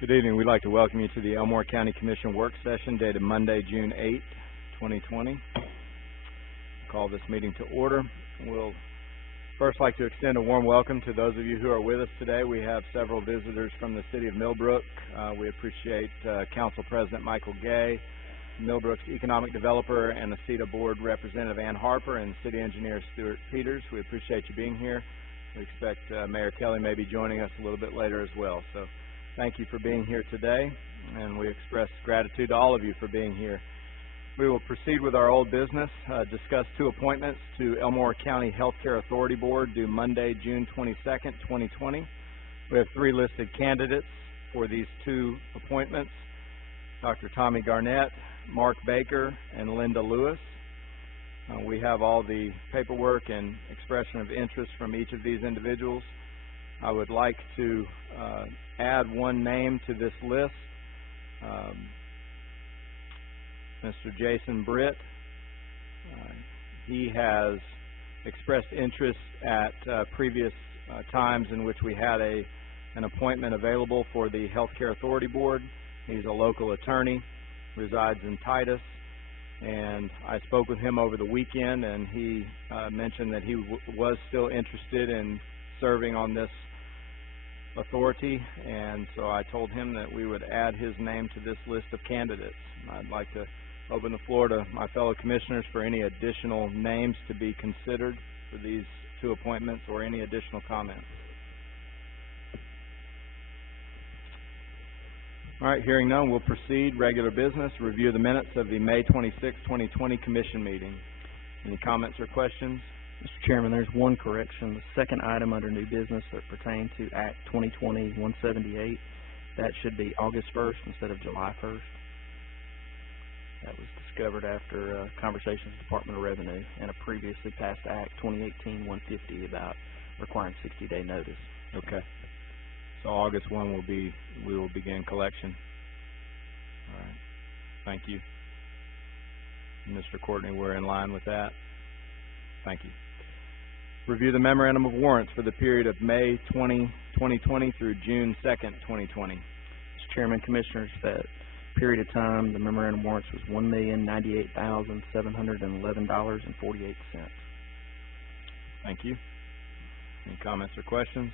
Good evening. We'd like to welcome you to the Elmore County Commission work session dated Monday, June 8, 2020. Call this meeting to order. We'll first like to extend a warm welcome to those of you who are with us today. We have several visitors from the city of Millbrook. We appreciate Council President Michael Gay, Millbrook's economic developer and the CETA board representative Ann Harper, and city engineer Stuart Peters. We appreciate you being here. We expect Mayor Kelly may be joining us a little bit later as well. So thank you for being here today, and we express gratitude to all of you for being here. We will proceed with our old business, discuss two appointments to Elmore County Healthcare Authority Board due Monday, June 22nd, 2020. We have three listed candidates for these two appointments: Dr. Tommy Garnett, Mark Baker, and Linda Lewis. We have all the paperwork and expression of interest from each of these individuals. I would like to add one name to this list, Mr. Jason Britt. He has expressed interest at previous times in which we had an appointment available for the Healthcare Authority Board. He's a local attorney, resides in Titus, and I spoke with him over the weekend, and he mentioned that he was still interested in serving on this authority, and so I told him that we would add his name to this list of candidates. I'd like to open the floor to my fellow commissioners for any additional names to be considered for these two appointments or any additional comments. All right, hearing none, we'll proceed. Regular business, review the minutes of the May 26, 2020 commission meeting. Any comments or questions? Mr. Chairman, there's one correction. The second item under new business that pertained to Act 2020-178, that should be August 1st instead of July 1st. That was discovered after conversations with the Department of Revenue and a previously passed Act 2018-150 about requiring 60-day notice. Okay. So August 1 we will begin collection. All right. Thank you. Mr. Courtney, we're in line with that. Thank you. Review the memorandum of warrants for the period of May 2020 through June 2nd, 2020. Mr. Chairman, Commissioners, that period of time, the memorandum of warrants was $1,098,711.48. Thank you. Any comments or questions?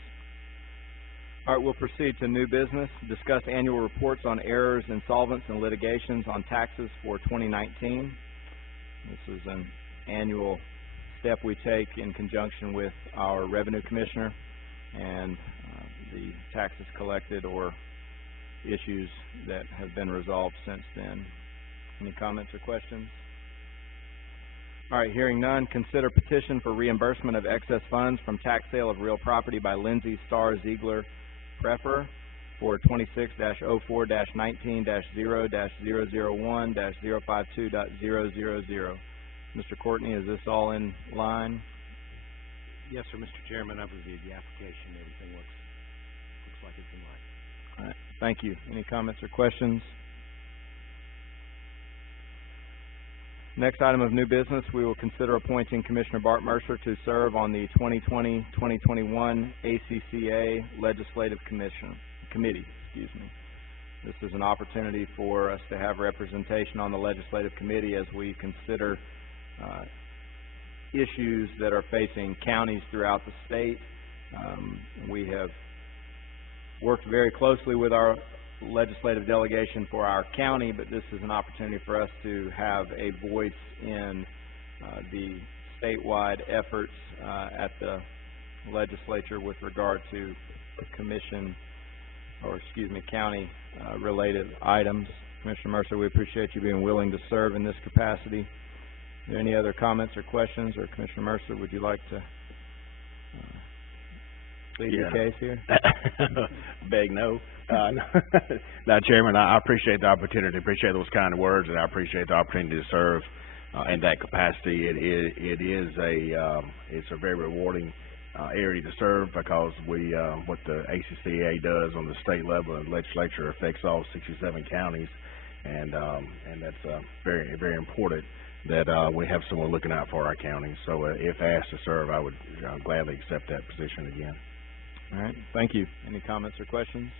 All right, we'll proceed to new business. Discuss annual reports on errors, insolvents, and litigations on taxes for 2019. This is an annual step we take in conjunction with our revenue commissioner and the taxes collected or issues that have been resolved since then. Any comments or questions? All right, hearing none, consider petition for reimbursement of excess funds from tax sale of real property by Lindsay Starr Ziegler Prepper for 26-04-19-0-001-052.000. Mr. Courtney, is this all in line? Yes, sir, Mr. Chairman. I've reviewed the application. Everything looks like it's in line. All right. Thank you. Any comments or questions? Next item of new business, we will consider appointing Commissioner Bart Mercer to serve on the 2020-2021 ACCA Legislative Committee. This is an opportunity for us to have representation on the Legislative Committee as we consider issues that are facing counties throughout the state. We have worked very closely with our legislative delegation for our county, but this is an opportunity for us to have a voice in the statewide efforts at the legislature with regard to county related items. Commissioner Mercer, we appreciate you being willing to serve in this capacity. Are there any other comments or questions? Or Commissioner Mercer, would you like to plead your case here? Beg no. No, Chairman, I appreciate the opportunity. Appreciate those kind of words, and I appreciate the opportunity to serve in that capacity. It's a very rewarding area to serve because what the ACCA does on the state level and legislature affects all 67 counties, and that's very, very important that we have someone looking out for our counties. So if asked to serve, I would gladly accept that position again. All right. Thank you. Any comments or questions?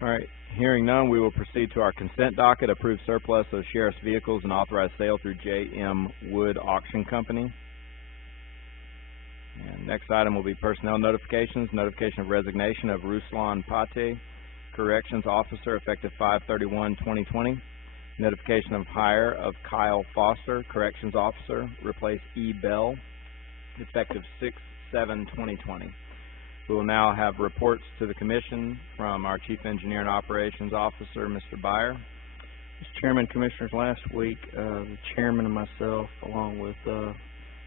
All right, hearing none, we will proceed to our consent docket, approve surplus of sheriff's vehicles and authorize sale through J.M. Wood Auction Company. And next item will be personnel notifications, notification of resignation of Ruslan Pate, corrections officer, effective 5/31/2020. Notification of hire of Kyle Foster, corrections officer, replace E. Bell, effective 6/7/2020. We will now have reports to the commission from our Chief Engineer and Operations Officer, Mr. Byer. Mr. Chairman, Commissioners, last week, the chairman and myself, along with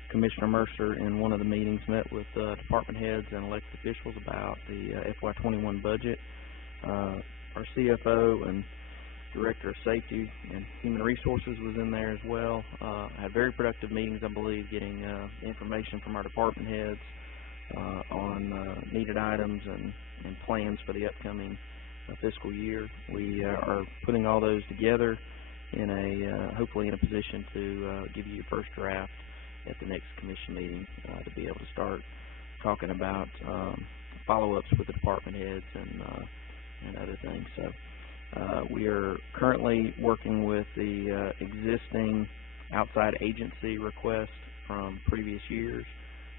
Commissioner Mercer, in one of the meetings, met with department heads and elected officials about the FY21 budget. Our CFO and Director of Safety and Human Resources was in there as well. Had very productive meetings, I believe, getting information from our department heads on needed items and plans for the upcoming fiscal year. We are putting all those together in a hopefully in a position to give you your first draft at the next commission meeting to be able to start talking about follow-ups with the department heads and other things. So we are currently working with the existing outside agency request from previous years.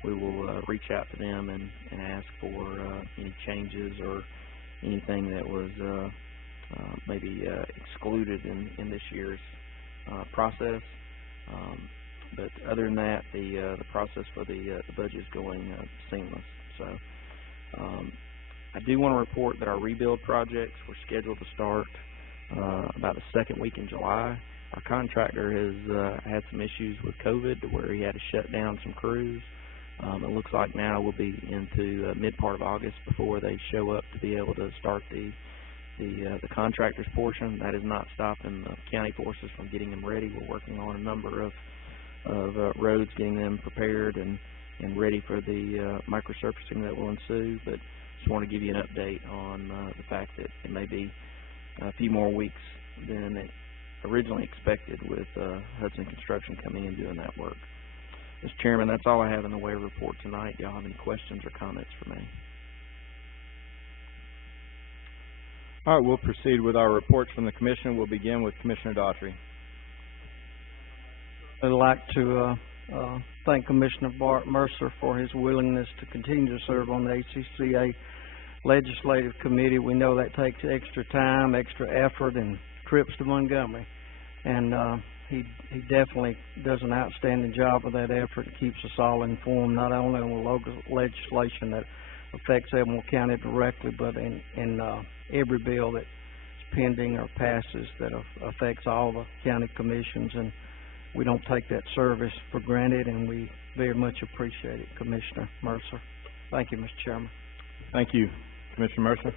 We will reach out to them and ask for any changes or anything that was maybe excluded in this year's process. But other than that, the process for the budget is going seamless. So I do want to report that our rebuild projects were scheduled to start about the second week in July. Our contractor has had some issues with COVID to where he had to shut down some crews. It looks like now we'll be into mid part of August before they show up to be able to start the contractor's portion. That is not stopping the county forces from getting them ready. We're working on a number of roads, getting them prepared and ready for the microsurfacing that will ensue. But just want to give you an update on the fact that it may be a few more weeks than originally expected with Hudson Construction coming and doing that work. Mr. Chairman, that's all I have in the way of report tonight. Do y'all have any questions or comments for me? All right, we'll proceed with our reports from the commission. We'll begin with Commissioner Daughtry. I'd like to thank Commissioner Bart Mercer for his willingness to continue to serve on the ACCA Legislative Committee. We know that takes extra time, extra effort, and trips to Montgomery. And he definitely does an outstanding job of that effort and keeps us all informed, not only on the local legislation that affects Elmore County directly, but in every bill that's pending or passes that affects all the county commissions. And we don't take that service for granted, and we very much appreciate it, Commissioner Mercer. Thank you, Mr. Chairman. Thank you. Commissioner Mercer.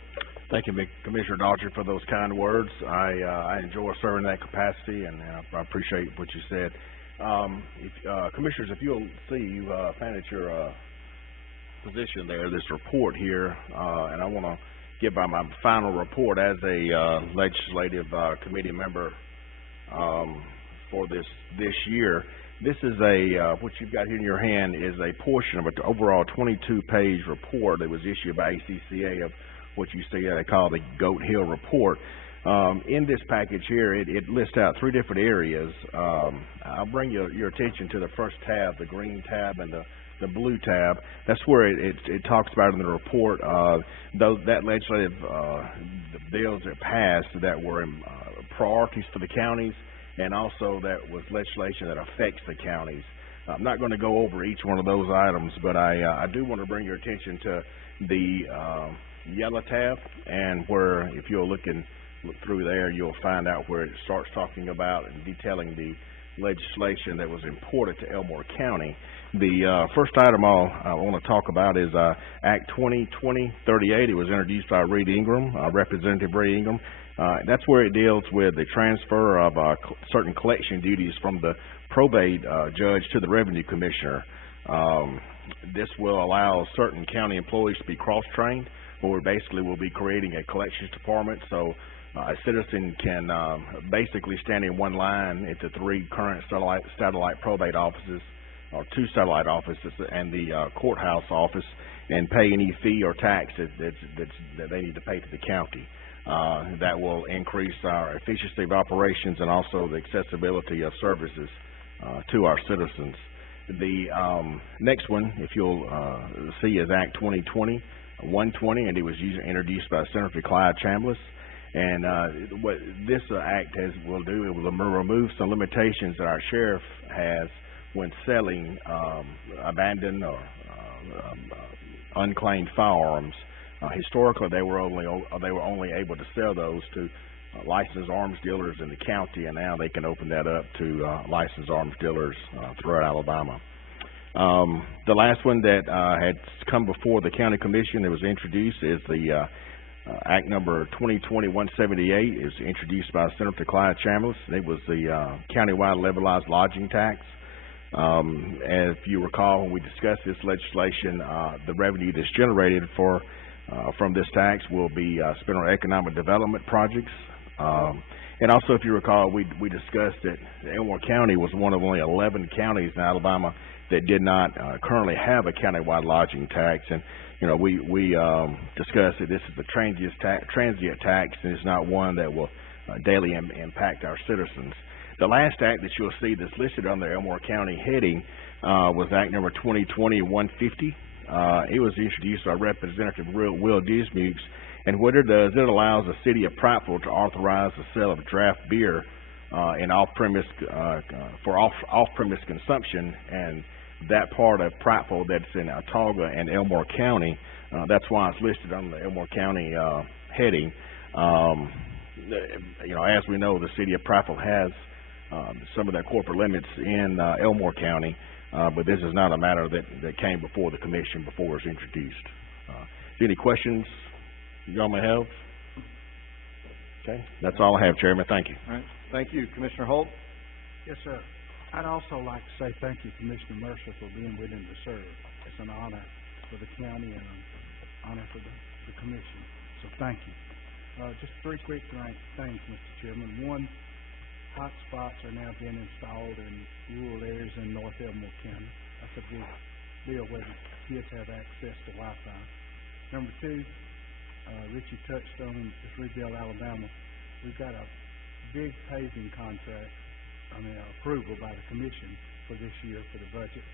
Thank you, Commissioner Daughtry, for those kind words. I enjoy serving in that capacity, and I appreciate what you said. Commissioners, if you'll see, you found at your position there, this report here, and I want to give my final report as a legislative committee member for this year. This is what you've got here in your hand is a portion of an overall 22-page report that was issued by ACCA of what you see they call the Goat Hill Report. In this package here, it lists out three different areas. I'll bring your attention to the first tab, the green tab, and the blue tab. That's where it talks about in the report that legislative bills that passed that were priorities for the counties, and also that was legislation that affects the counties. I'm not going to go over each one of those items, but I do want to bring your attention to the yellow tab, and where if you'll look through there, you'll find out where it starts talking about and detailing the legislation that was important to Elmore County. The first item I want to talk about is Act 2020-38. It was introduced by Reed Ingram, Representative Reed Ingram. That's where it deals with the transfer of certain collection duties from the probate judge to the revenue commissioner. This will allow certain county employees to be cross-trained, where basically we'll be creating a collections department, so a citizen can basically stand in one line at the three current satellite probate offices, or two satellite offices, and the courthouse office, and pay any fee or tax that they need to pay to the county. that will increase our efficiency of operations and also the accessibility of services to our citizens. The next one, if you'll see, is Act 2020-120, and it was introduced by Senator Clyde Chambliss. And what this act will do, it will remove some limitations that our sheriff has when selling abandoned or unclaimed firearms. Historically, they were only able to sell those to licensed arms dealers in the county, and now they can open that up to licensed arms dealers throughout Alabama. The last one that had come before the county commission that was introduced is the Act number 2020-178. It was introduced by Senator Clyde Chambliss. It was the countywide levelized lodging tax. As you recall, when we discussed this legislation, the revenue that's generated from this tax will be spent on economic development projects. And also, if you recall, we discussed that Elmore County was one of only 11 counties in Alabama that did not currently have a countywide lodging tax. And we discussed that this is a transient tax, and it's not one that will daily impact our citizens. The last act that you'll see that's listed on the Elmore County heading was Act number 2020-150. It was introduced by Representative Will Dismukes, and what it does, it allows the city of Prattville to authorize the sale of draft beer in off-premise for off-premise consumption, and that part of Prattville that's in Autauga and Elmore County. That's why it's listed on the Elmore County heading. As we know, the city of Prattville has some of their corporate limits in Elmore County, but this is not a matter that came before the commission before it was introduced. Any questions y'all may have? Okay, that's all I have, Chairman. Thank you. All right. Thank you, Commissioner Holt. Yes, sir. I'd also like to say thank you, Commissioner Mercer, for being willing to serve. It's an honor for the county and an honor for the commission. So thank you. Just three quick things, Mr. Chairman. One, hot spots are now being installed in rural areas in North Elmore County. That's a big deal where the kids have access to Wi-Fi. Number two, Richie touched on this Rebuild Alabama. We've got a big paving contract, approval by the commission for this year for the budget.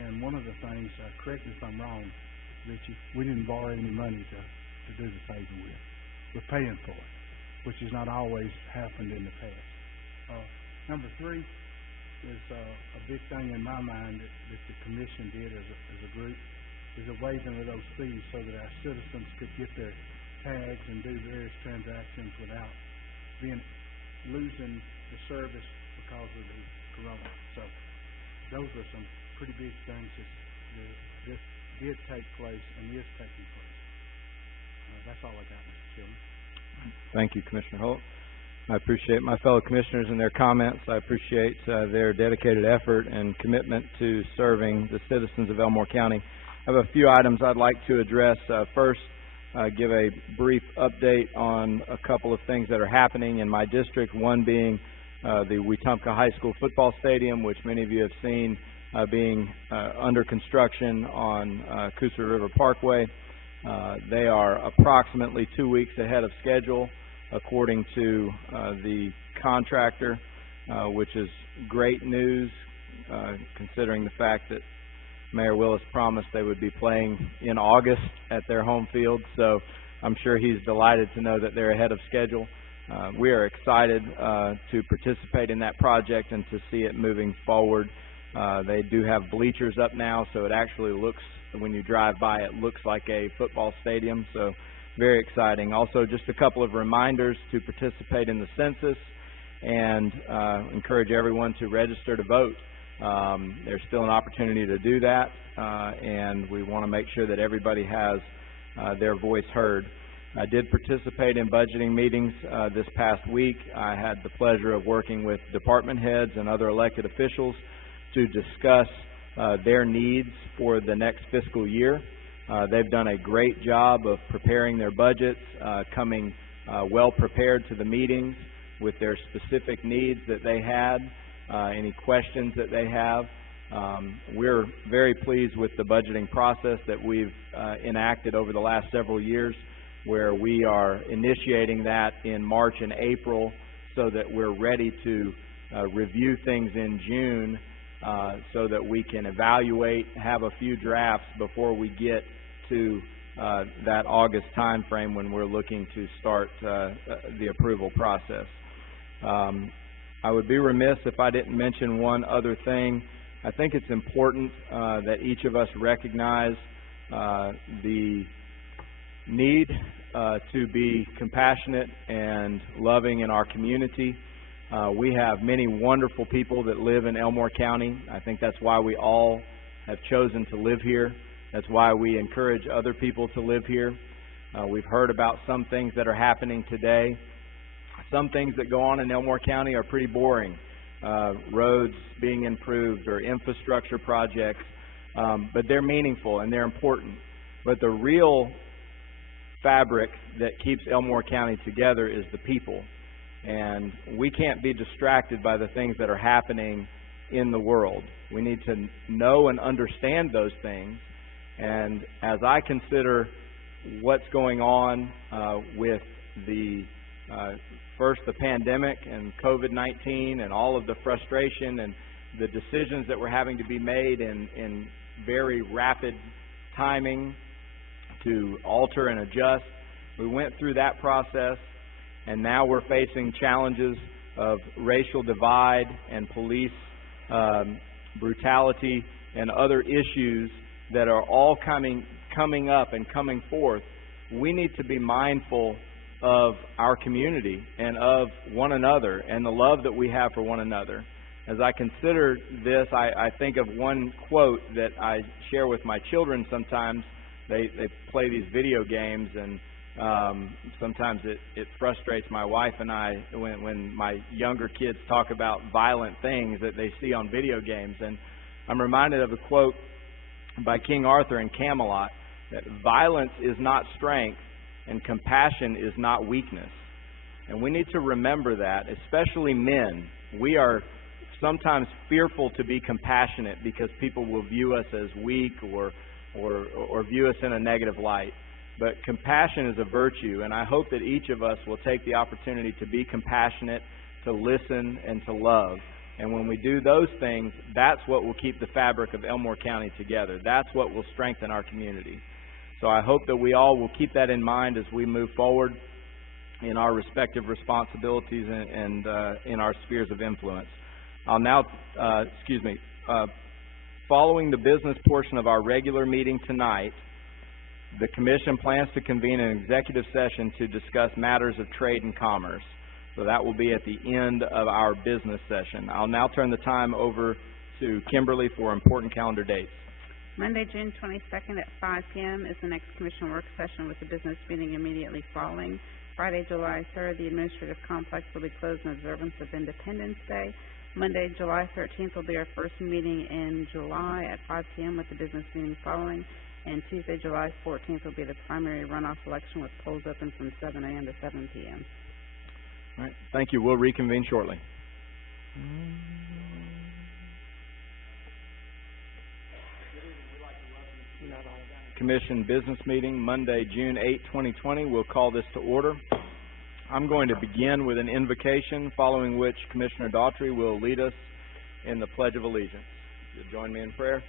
And one of the things, correct me if I'm wrong, Richie, we didn't borrow any money to do the paving with. We're paying for it, which has not always happened in the past. Number three is a big thing in my mind that the commission did as a group, is a waiving of those fees so that our citizens could get their tags and do various transactions without losing the service because of the corona. So those are some pretty big things that this did take place and is taking place. That's all I got, Mr. Chairman. Thank you, Commissioner Holt. I appreciate my fellow commissioners and their comments. I appreciate their dedicated effort and commitment to serving the citizens of Elmore County. I have a few items I'd like to address. First, give a brief update on a couple of things that are happening in my district, one being the Wetumpka High School football stadium, which many of you have seen being under construction on Coosa River Parkway. They are approximately 2 weeks ahead of schedule, according to the contractor, which is great news, considering the fact that Mayor Willis promised they would be playing in August at their home field. So I'm sure he's delighted to know that they're ahead of schedule. We are excited to participate in that project and to see it moving forward. They do have bleachers up now, so it actually looks, when you drive by, it looks like a football stadium. So very exciting. Also, just a couple of reminders to participate in the census and encourage everyone to register to vote. There's still an opportunity to do that, and we want to make sure that everybody has their voice heard. I did participate in budgeting meetings this past week. I had the pleasure of working with department heads and other elected officials to discuss their needs for the next fiscal year. They've done a great job of preparing their budgets, coming well prepared to the meetings with their specific needs that they had, any questions that they have. We're very pleased with the budgeting process that we've enacted over the last several years. where we are initiating that in March and April so that we're ready to review things in June so that we can evaluate, have a few drafts before we get to that August time frame when we're looking to start the approval process. I would be remiss if I didn't mention one other thing. I think it's important that each of us recognize the need to be compassionate and loving in our community. We have many wonderful people that live in Elmore County. I think that's why we all have chosen to live here. That's why we encourage other people to live here. We've heard about some things that are happening today. Some things that go on in Elmore County are pretty boring. Roads being improved or infrastructure projects, but they're meaningful and they're important. But the real fabric that keeps Elmore County together is the people. And we can't be distracted by the things that are happening in the world. We need to know and understand those things. And as I consider what's going on with the first the pandemic and COVID-19 and all of the frustration and the decisions that were having to be made in very rapid timing to alter and adjust, we went through that process, and now we're facing challenges of racial divide and police brutality and other issues that are all coming up and coming forth. We need to be mindful of our community and of one another and the love that we have for one another. As I consider this, I think of one quote that I share with my children sometimes. They play these video games, and sometimes it frustrates my wife and I when my younger kids talk about violent things that they see on video games. And I'm reminded of a quote by King Arthur in Camelot, that violence is not strength and compassion is not weakness. And we need to remember that, especially men. We are sometimes fearful to be compassionate because people will view us as weak or view us in a negative light. But compassion is a virtue, and I hope that each of us will take the opportunity to be compassionate, to listen, and to love. And when we do those things, that's what will keep the fabric of Elmore County together. That's what will strengthen our community. So I hope that we all will keep that in mind as we move forward in our respective responsibilities and in our spheres of influence. I'll now, following the business portion of our regular meeting tonight, the Commission plans to convene an executive session to discuss matters of trade and commerce. So that will be at the end of our business session. I'll now turn the time over to Kimberly for important calendar dates. Monday, June 22nd at 5 p.m. is the next Commission work session with the business meeting immediately following. Friday, July 3rd, the Administrative Complex will be closed in observance of Independence Day. Monday, July 13th will be our first meeting in July at 5 p.m. with the business meeting following. And Tuesday, July 14th will be the primary runoff election with polls open from 7 a.m. to 7 p.m. All right. Thank you. We'll reconvene shortly. Commission business meeting, Monday, June 8, 2020. We'll call this to order. I'm going to begin with an invocation, following which Commissioner Daughtry will lead us in the Pledge of Allegiance. You'll join me in prayer.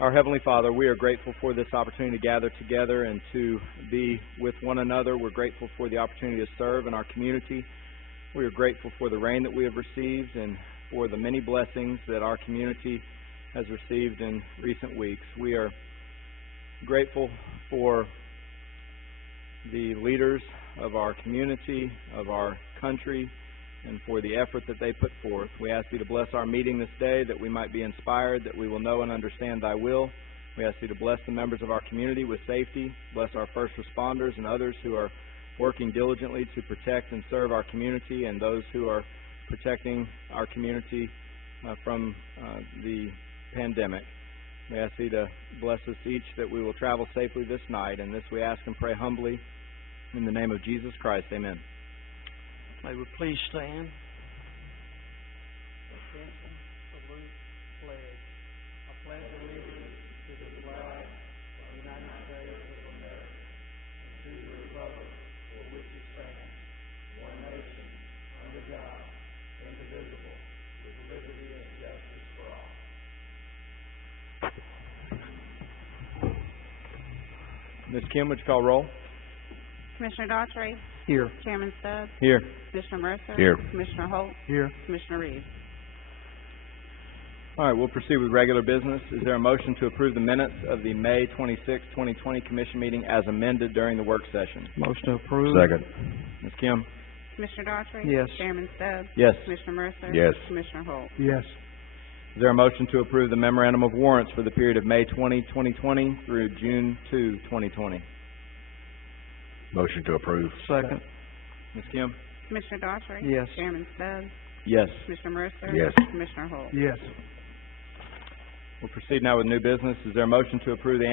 Our Heavenly Father, we are grateful for this opportunity to gather together and to be with one another. We're grateful for the opportunity to serve in our community. We are grateful for the rain that we have received and for the many blessings that our community has received in recent weeks. We are grateful for the leaders of our community, of our country, and for the effort that they put forth. We ask you to bless our meeting this day, that we might be inspired, that we will know and understand thy will. We ask you to bless the members of our community with safety, bless our first responders and others who are working diligently to protect and serve our community, and those who are protecting our community from the pandemic. We ask thee to bless us each, that we will travel safely this night, and this we ask and pray humbly in the name of Jesus Christ. Amen. May we please stand. Attention, salute, pledge. I pledge allegiance to the flag of the United States of America and to the republic Ms. Kim, would you call roll? Commissioner Daughtry, Here. Chairman Stubbs, Here. Commissioner Mercer. Here. Commissioner Holt, Here. Commissioner Reeves. All right, we'll proceed with regular business. Is there a motion to approve the minutes of the May 26, 2020 commission meeting as amended during the work session? Motion to approve. Second. Ms. Kim? Commissioner Daughtry. Yes. Chairman Stubbs. Yes. Commissioner Mercer. Yes. Commissioner Holt. Yes. Is there a motion to approve the memorandum of warrants for the period of May 20, 2020 through June 2, 2020? Motion to approve. Second. Ms. Kim? Commissioner Daughtry. Yes. Chairman Stubbs. Yes. Commissioner Mercer. Yes. Commissioner Holt. Yes. We'll proceed now with new business. Is there a motion to approve the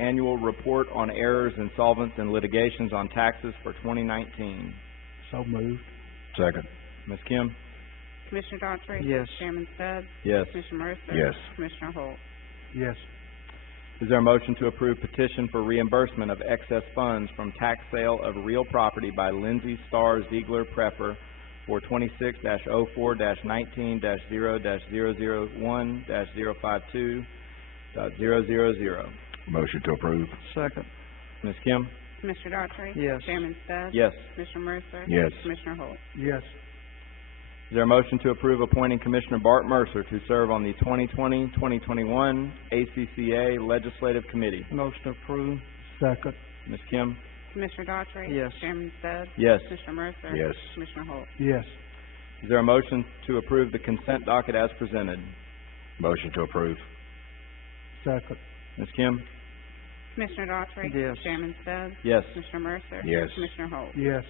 annual report on errors, insolvents, and litigations on taxes for 2019? So moved. Second. Ms. Kim? Commissioner Daughtry. Yes. Chairman Stubbs. Yes. Commissioner Mercer. Yes. Commissioner Holt. Yes. Is there a motion to approve petition for reimbursement of excess funds from tax sale of real property by Lindsay Starr Ziegler Preffer for 26-04-19-00001-052.000? Motion to approve. Second. Ms. Kim? Commissioner Daughtry. Yes. Chairman Stubbs. Yes. Commissioner Mercer. Yes. Commissioner Holt. Yes. Is there a motion to approve appointing Commissioner Bart Mercer to serve on the 2020-2021 ACCA Legislative Committee? Motion approved. Second. Ms. Kim? Commissioner Daughtry. Yes. Chairman Stubbs. Yes. Commissioner Mercer. Yes. Commissioner Holt. Yes. Is there a motion to approve the consent docket as presented? Motion to approve. Second. Ms. Kim? Commissioner Daughtry. Yes. Chairman Stubbs. Yes. Commissioner Mercer. Yes. Commissioner Holt. Yes.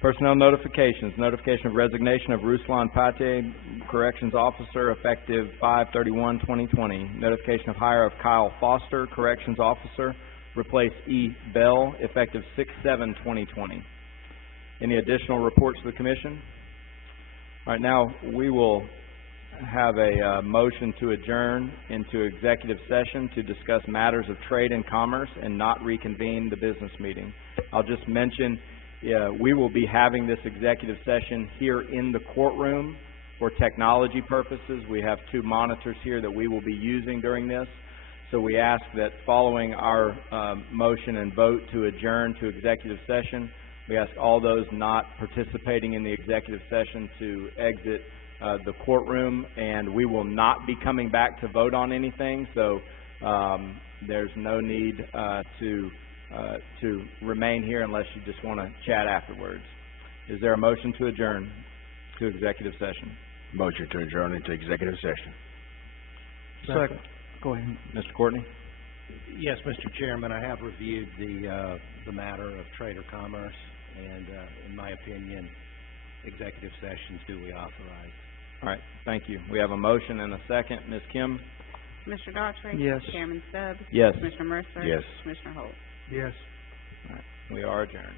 Personnel notifications. Notification of resignation of Ruslan Pate, Corrections Officer, effective 5/31/2020. Notification of hire of Kyle Foster, Corrections Officer, replace E. Bell, effective 6/7/2020. Any additional reports to the Commission? All right, now we will have a motion to adjourn into executive session to discuss matters of trade and commerce and not reconvene the business meeting. I'll just mention we will be having this executive session here in the courtroom for technology purposes. We have 2 monitors here that we will be using during this. So we ask that following our motion and vote to adjourn to executive session, we ask all those not participating in the executive session to exit the courtroom, and we will not be coming back to vote on anything, so there's no need to remain here unless you just want to chat afterwards. Is there a motion to adjourn to executive session? Motion to adjourn into executive session. Second. Go ahead. Mr. Courtney? Yes, Mr. Chairman, I have reviewed the matter of trade or commerce, and in my opinion, executive sessions duly authorized. All right, thank you. We have a motion and a second. Ms. Kim? Commissioner Daughtry. Yes. Chairman Stubbs. Yes. Commissioner Mercer. Yes. Commissioner Holt. Yes. All right, we are adjourned.